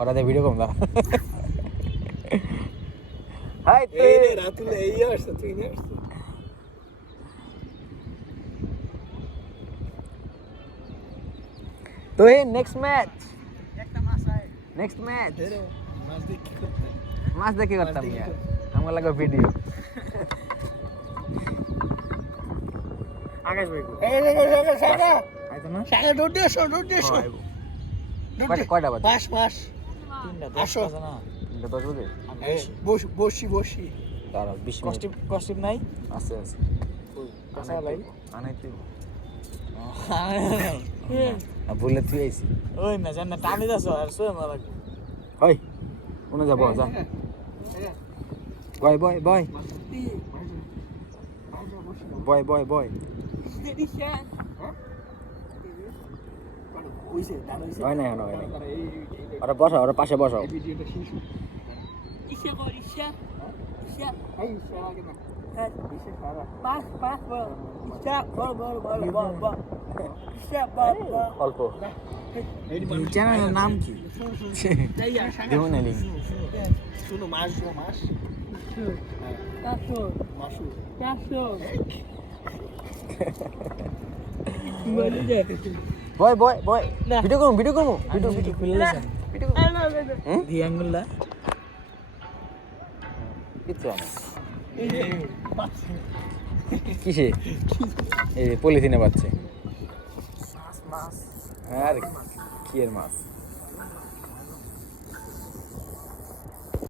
ওরা ভিডিও কম দাও। হাই রাতুল এই আসছে তুই না আসছে তো এই নেক্সট ম্যাচ একটা ম্যাচ আছে নেক্সট ম্যাচ মাছ দিয়ে কি করতে মাছ দেখে করতাম ইয়ার আমার লাগা ভিডিও আকাশ ভাই এই শাখা আইতো না শাখা দৌড় দিয়েছো কয়টা বাজে পাঁচ মাস 3টা 10 বাজে না 10 বাজে বসি দাঁড়া 20 মিনিট কস্টিপ নাই আছে কথা লাই আনাইতে ওই বলে তুই আইছি না জান না টানি দাস আর সোয় মারা হই ওনে যাব যা বয় বয় বয় বয় বয় বয় হয় না হয় না ওরা বসাও ওরা পাশে বসাও অল্প চ্যানেলের নাম কি দেখুন এলি শুনো মাছ বয় বয় বয় ভিডিও করুন ভিডিও খুললে দি আঙ্গুলটা কিচ্ছু না কিসে এই পলিথিনে বাচ্চা মাছ আর কি এর মাছ